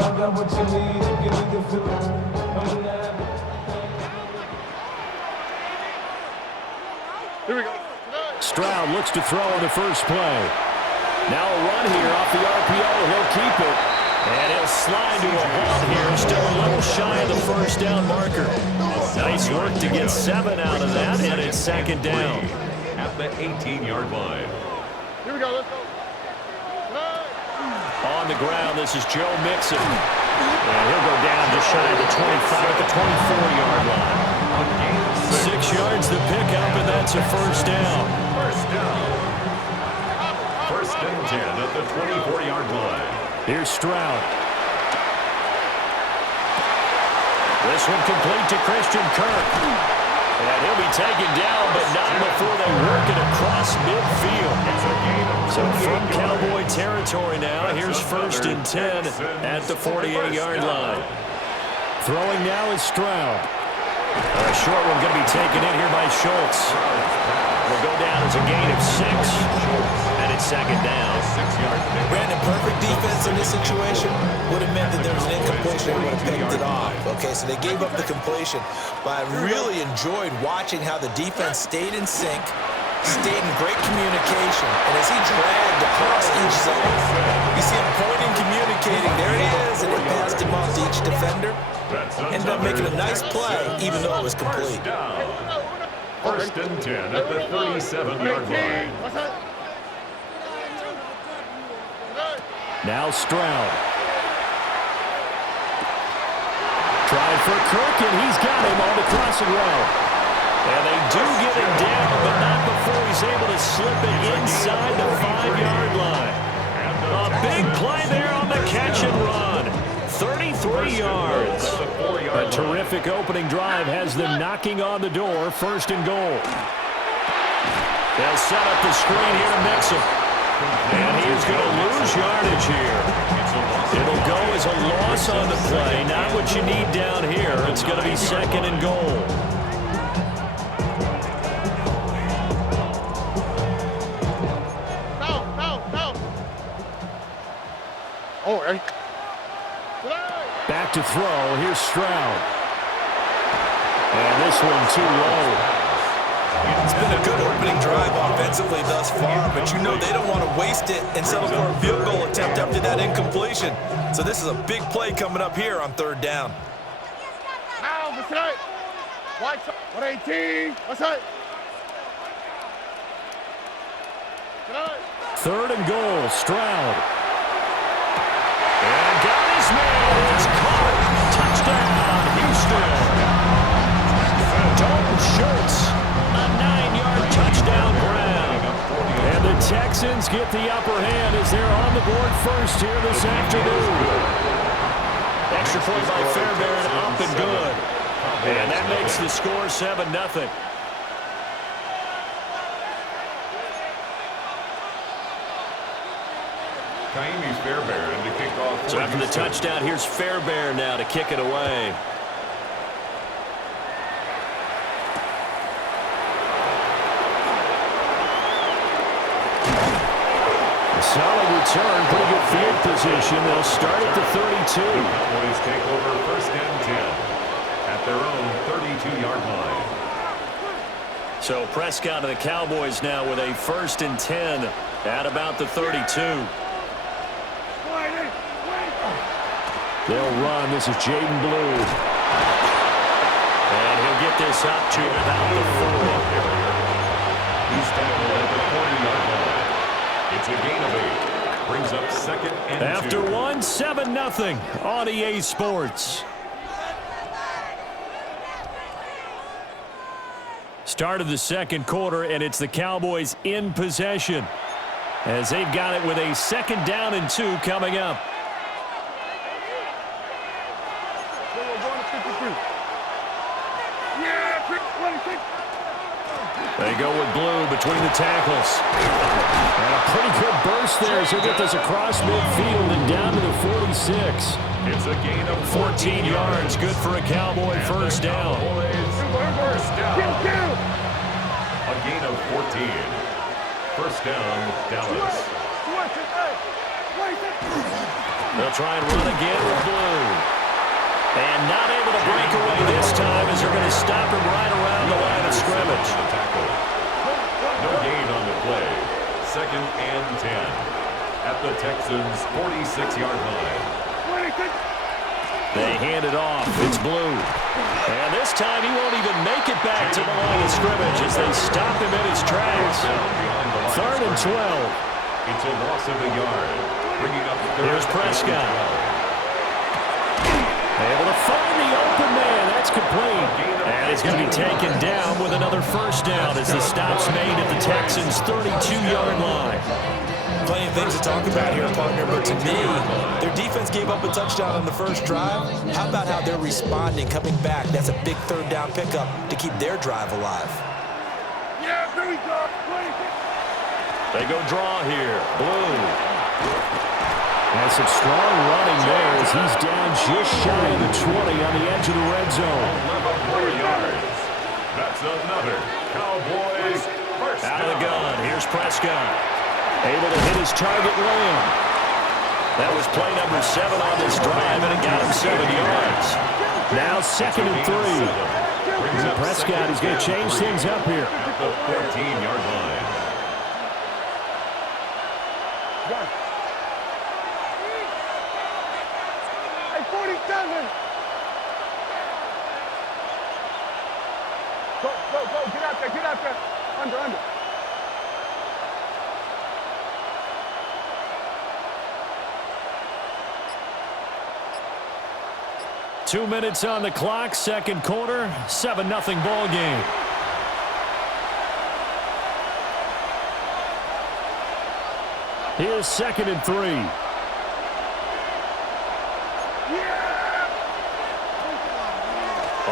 Here we go. Stroud looks to throw on the first play. Now a run here off the RPO. He'll keep it. And he'll slide to a halt here. Still a little shy of the first down marker. Nice work to get 7 out of that, and it's second down. At the 18-yard line. Here we go. Let's go. On the ground, this is Joe Mixon. And he'll go down just shy of the 25 at the 24-yard line. 6 yards to pick up, and that's a first down. First down. First and 10 at the 24-yard line. Here's Stroud. This one complete to Christian Kirk. And he'll be taken down, but not before they work it across midfield. So from Cowboy territory now, here's first and 10 at the 48-yard line. Throwing now is Stroud. A short one going to be taken in here by Schultz. Will go down as a gain of 6, and it's second down. Brandon, perfect defense in this situation would have meant that there was an incompletion and would have picked it off. Okay, so they gave up the completion, but I really enjoyed watching how the defense stayed in sync, stayed in great communication, and as he dragged across each zone, you see him pointing, communicating, there he is, and he passed him off to each defender. Ended up making a nice play, even though it was complete. First and 10 at the 37-yard line. Now Stroud. Tried for Kirk, and he's got him on the crossing route. And they do get him down, but not before he's able to slip it inside the 5-yard line. A big play there on the catch and run. 33 yards. A terrific opening drive has them knocking on the door, first and goal. They'll set up the screen here to Mixon. And he is going to lose yardage here. It'll go as a loss on the play, not what you need down here. It's going to be second and goal. Oh, right. Back to throw. Here's Stroud. And this one too low. It's been a good opening drive offensively thus far, but you know they don't want to waste it and settle for a field goal attempt after that incompletion. So this is a big play coming up here on third down. Now, what's right? 118. What's right? Third and goal. Stroud. And got his man. It's caught. Touchdown, Houston. Dalton Schultz, a 9-yard touchdown grab. And the Texans get the upper hand as they're on the board first here this afternoon. Extra point by Fairbairn, up and good. And that makes the score 7-0. Fairbairn to kick off. So after the touchdown, here's Fairbairn now to kick it away. A solid return, pretty good field position. They'll start at the 32. Cowboys take over first and 10 at their own 32-yard line. So Prescott and the Cowboys now with a first and 10 at about the 32. They'll run. This is Jaden Blue. And he'll get this up to about the 4. He's tackled at the 40-yard line. It's a gain of 8. Brings up second and 2. After 7-0 on EA Sports. Start of the second quarter, and it's the Cowboys in possession as they've got it with a second down and 2 coming up. They go with Blue between the tackles. And a pretty good burst there as he'll get this across midfield and down to the 46. It's a gain of 14 yards. Good for a Cowboy first down. First down. A gain of 14. First down, Dallas. They'll try and run again with Blue. to stop him right around the line of scrimmage. No gain on the play. 2nd and 10 at the Texans' 46-yard line. They hand it off. It's Blue. And this time he won't even make it back to the line of scrimmage as they stop him in his tracks. 3rd and 12. It's a loss of a yard. Bringing up Here's Prescott. Able to find the open man. That's complete. And he's going to be taken down with another first down as the stop's made at the Texans' 32-yard line. Plenty of things to talk about here, partner, but to me, their defense gave up a touchdown on the first drive. How about how they're responding, coming back? That's a big 3rd down pickup to keep their drive alive. Yeah, here we go. They go draw here. Blue. And some strong running there as he's down just shy of the 20 on the edge of the red zone. 11 more yards. That's another Cowboys first Out of the gun. Here's Prescott. Able to hit his target, Lamb. That was play number 7 on this drive, and it got him 7 yards. Now 2nd and 3. Prescott is going to change things up here. At the 14-yard line. Hey, 47. Go. Get out there. Under. 2 minutes on the clock, 2nd quarter, 7-0 ball game. Here's 2nd and 3.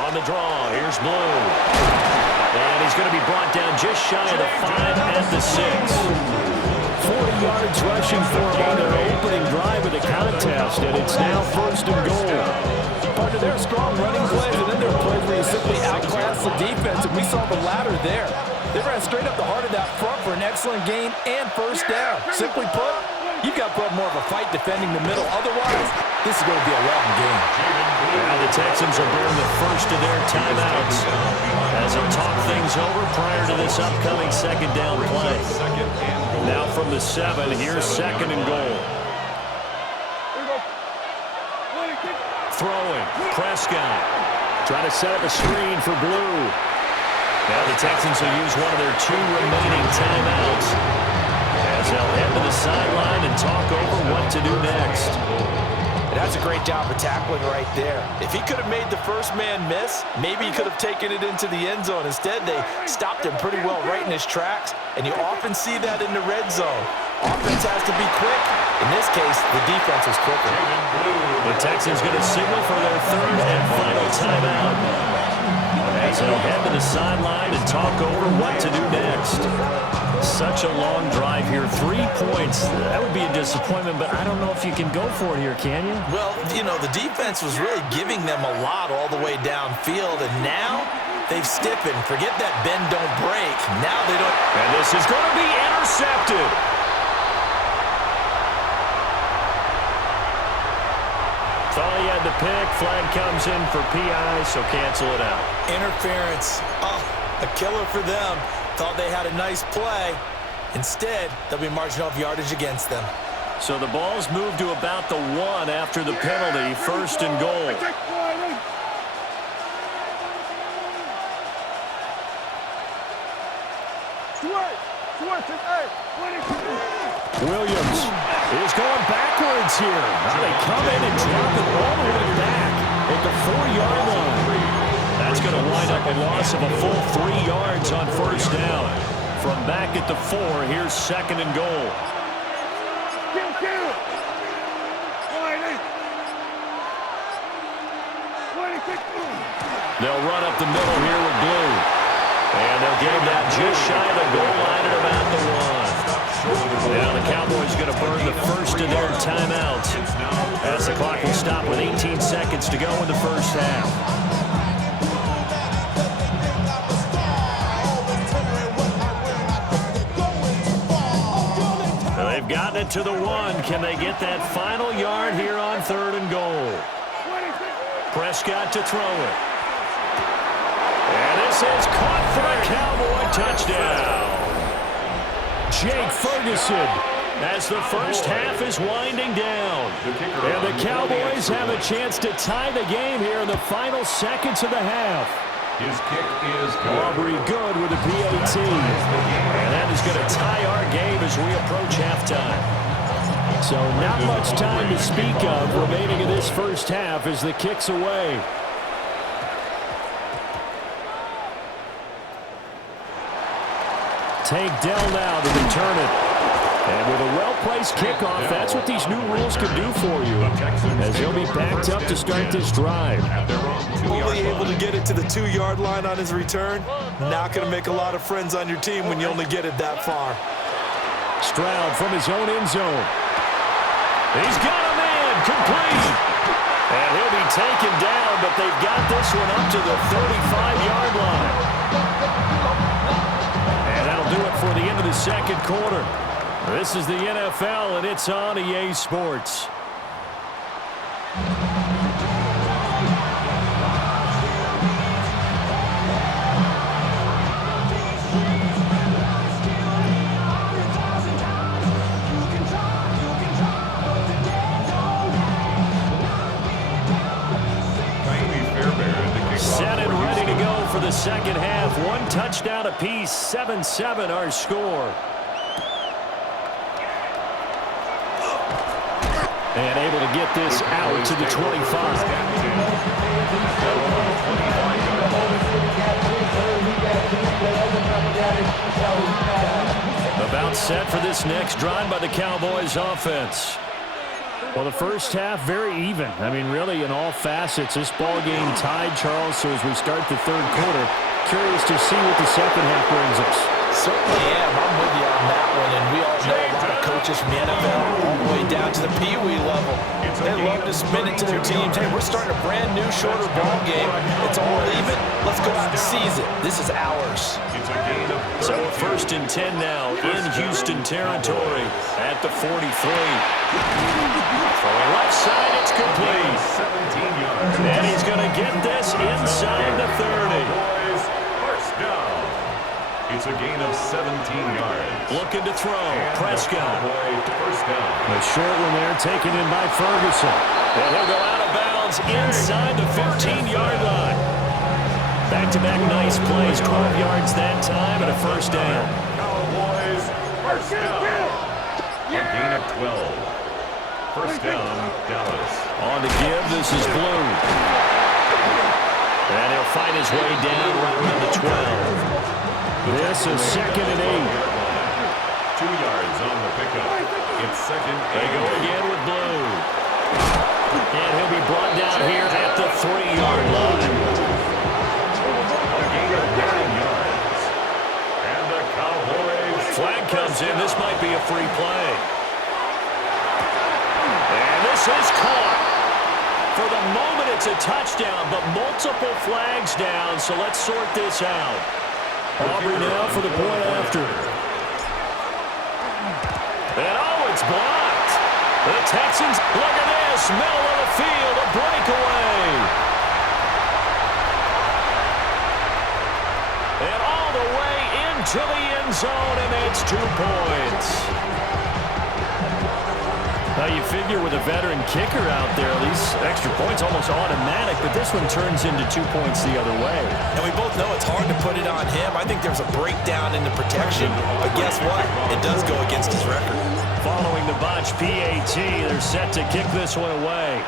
On the draw, here's Blue. And he's going to be brought down just shy of the 5 at the 6. 40 yards rushing for him on their opening drive of the contest, and it's now 1st and goal. Partner, there are strong running plays, and then there are plays where you simply outclass the defense, and we saw the latter there. They ran straight up the heart of that front for an excellent gain and first down. Simply put, you've got to put more of a fight defending the middle. Otherwise, this is going to be a long game. Now the Texans are burning the first of their timeouts as they talk things over prior to this upcoming 2nd down play. Now from the 7, here's 2nd and goal. Throwing, Prescott. Trying to set up a screen for Blue. Now the Texans will use one of their 2 remaining timeouts as they'll head to the sideline and talk over what to do next. That's a great job of tackling right there. If he could have made the first man miss, maybe he could have taken it into the end zone. Instead, they stopped him pretty well right in his tracks, and you often see that in the red zone. Offense has to be quick. In this case, the defense was quicker. The Texans going to signal for their 3rd and final timeout as they'll head to the sideline and talk over what to do next. Such a long drive here. 3 points. That would be a disappointment, but I don't know if you can go for it here, can you? Well, you know, the defense was really giving them a lot all the way downfield, and now they've stiffened. Forget that bend, don't break. Now they don't. And this is going to be intercepted. Thought he had the pick. Flag comes in for PI, so cancel it out. Interference. Oh, a killer for them. Thought they had a nice play. Instead, they'll be marching off yardage against them. So the ball's moved to about the 1 after the penalty. 1st and goal. Williams is going backwards here. Now they come in and drop it all the way back at the 4-yard line. That's going to wind up a loss of a full 3 yards on first down. From back at the 4, here's 2nd and goal. They'll run up the middle here with Blue. And they'll get him down just shy of the goal line at about the 1. Now the Cowboys going to burn the first of their timeouts as the clock will stop with 18 seconds to go in the first half. They've gotten it to the 1. Can they get that final yard here on 3rd and goal? Prescott to throw it. And this is caught for a Cowboy touchdown. Jake Ferguson, as the first half is winding down. And the Cowboys have a chance to tie the game here in the final seconds of the half. His kick is good. Aubrey good with a PAT. And that is going to tie our game as we approach halftime. So not much time to speak of remaining in this first half as the kick's away. Tank Dell now to return it. And with a well-placed kickoff, that's what these new rules can do for you, as he'll be backed up to start this drive. Only able to get it to the 2-yard line on his return. Not going to make a lot of friends on your team when you only get it that far. Stroud from his own end zone. He's got a man, complete. And he'll be taken down, but they've got this one up to the 35-yard line. And that'll do it for the end of the second quarter. This is the NFL, and it's on EA Sports. Set and ready to go for the second half. One touchdown apiece, 7-7 our score. And able to get this out to the 25. About set for this next drive by the Cowboys offense. Well, the first half, very even. I mean, really, in all facets, this ball game tied, Charles. So as we start the third quarter, curious to see what the second half brings us. Certainly am. I'm with you on that one. And we all know a lot of coaches from the NFL all the way down to the Pee Wee level. They love to spin it to their teams. Hey, we're starting a brand new, shorter ball game. It's all even. Let's go out and seize it. This is ours. So 1st and 10 now in Houston territory at the 43. Throwing left side, it's complete. 17 yards. And he's going to get this inside the 30. First down. It's a gain of 17 yards. Looking to throw. Prescott. First down. The short one there taken in by Ferguson. And he'll go out of bounds inside the 15-yard line. Back-to-back nice plays. 12 yards that time and a first down. Cowboys, first down. A gain of 12. First down, Dallas. On to give. This is Blue. And he'll find his way down right around the 12. This is 2nd and 8. 2 yards on the pickup. It's 2nd. They go again with Blue. And he'll be brought down here at the 3-yard line. A gain of 9 yards. And the Cowboys. Flag comes in. This might be a free play. And this is caught. For the moment, it's a touchdown, but multiple flags down, so let's sort this out. Aubrey now for the point after. And oh, it's blocked. The Texans, look at this, middle of the field, a breakaway. And all the way into the end zone, and it's 2 points. Now you figure with a veteran kicker out there, these extra points almost automatic, but this one turns into 2 points the other way. And we both know it's hard to put it on him. I think there's a breakdown in the protection, but guess what? It does go against his record. Following the botch PAT, they're set to kick this one away.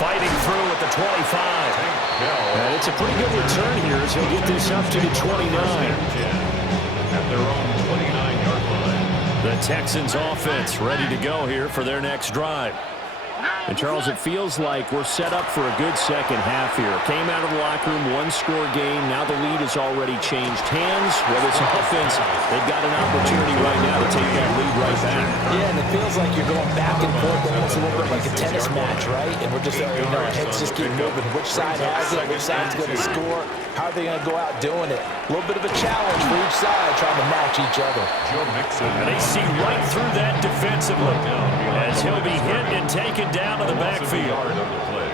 Fighting through at the 25. And it's a pretty good return here as he'll get this up to the 29. At their own 29-yard line. The Texans offense ready to go here for their next drive. And, Charles, it feels like we're set up for a good second half here. Came out of the locker room, one-score game. Now the lead has already changed hands. Whether it's offense, they've got an opportunity right now to take that lead right back. Yeah, and the feels like you're going back and forth, almost a little bit like a tennis match, right? And we're just, our heads just keep moving. Which side has it? Which side's going to score? How are they going to go out doing it? A little bit of a challenge for each side, trying to match each other. And they see right through that defensively as he'll be hit and taken down to the backfield.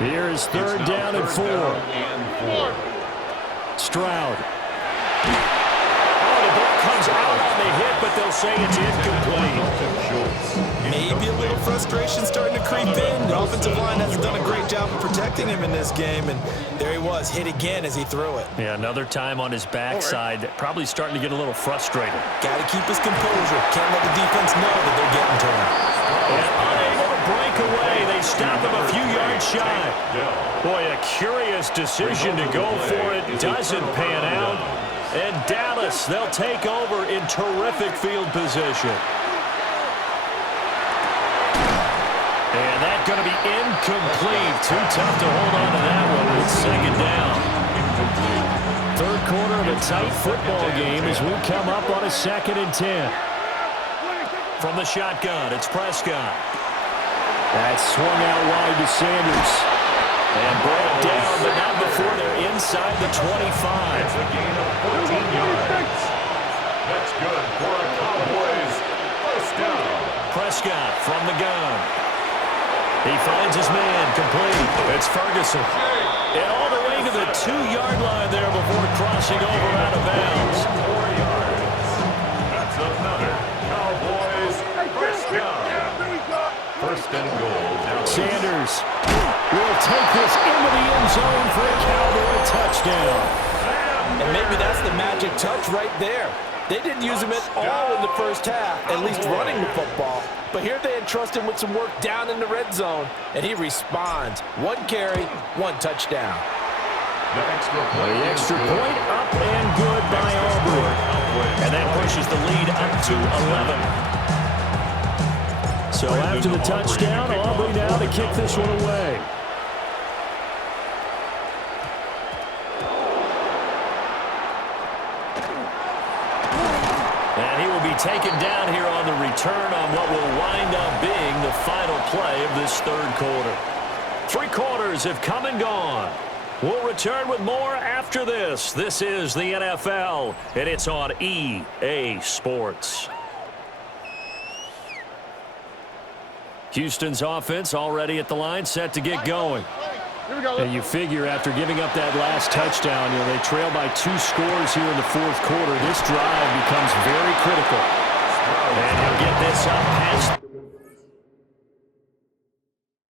Here's third down and 4. Stroud. The ball comes out on the hit, but they'll say it's incomplete. Maybe a little frustration starting to creep in. The offensive line hasn't done a great job of protecting him in this game, and there he was, hit again as he threw it. Yeah, another time on his backside, probably starting to get a little frustrated. Got to keep his composure. Can't let the defense know that they're getting to him. And unable to break away, they stop him a few yards shy. Boy, a curious decision to go for it. Doesn't pan out. And Dallas, they'll take over in terrific field position. And that's going to be incomplete. Too tough to hold on to that one. It's second down. Third quarter of a tight football game as we come up on a 2nd and 10. From the shotgun, it's Prescott. That's swung out wide to Sanders. And brought down, but not before they're inside the 25. It's a gain of 14 yards. That's good for a Cowboys first down. Prescott from the gun. He finds his man, complete. It's Ferguson. And all the way to the 2-yard line there before crossing over out of bounds. 4 yards. That's another Cowboys first down. First and goal. Sanders will take this into the end zone for a Cowboy touchdown. And maybe that's the magic touch right there. They didn't use him at all in the first half, at least running the football. But here they entrust him with some work down in the red zone, and he responds. 1 carry, 1 touchdown. The extra point up and good by Aubrey. And that pushes the lead up to 11. So after the touchdown, Aubrey now to kick this one away. And he will be taken down here on the return on what will wind up being the final play of this third quarter. 3 quarters have come and gone. We'll return with more after this. This is the NFL, and it's on EA Sports. Houston's offense already at the line, set to get going. Here we go. And you figure after giving up that last touchdown, they trail by 2 scores here in the fourth quarter. This drive becomes very critical. And he'll get this up past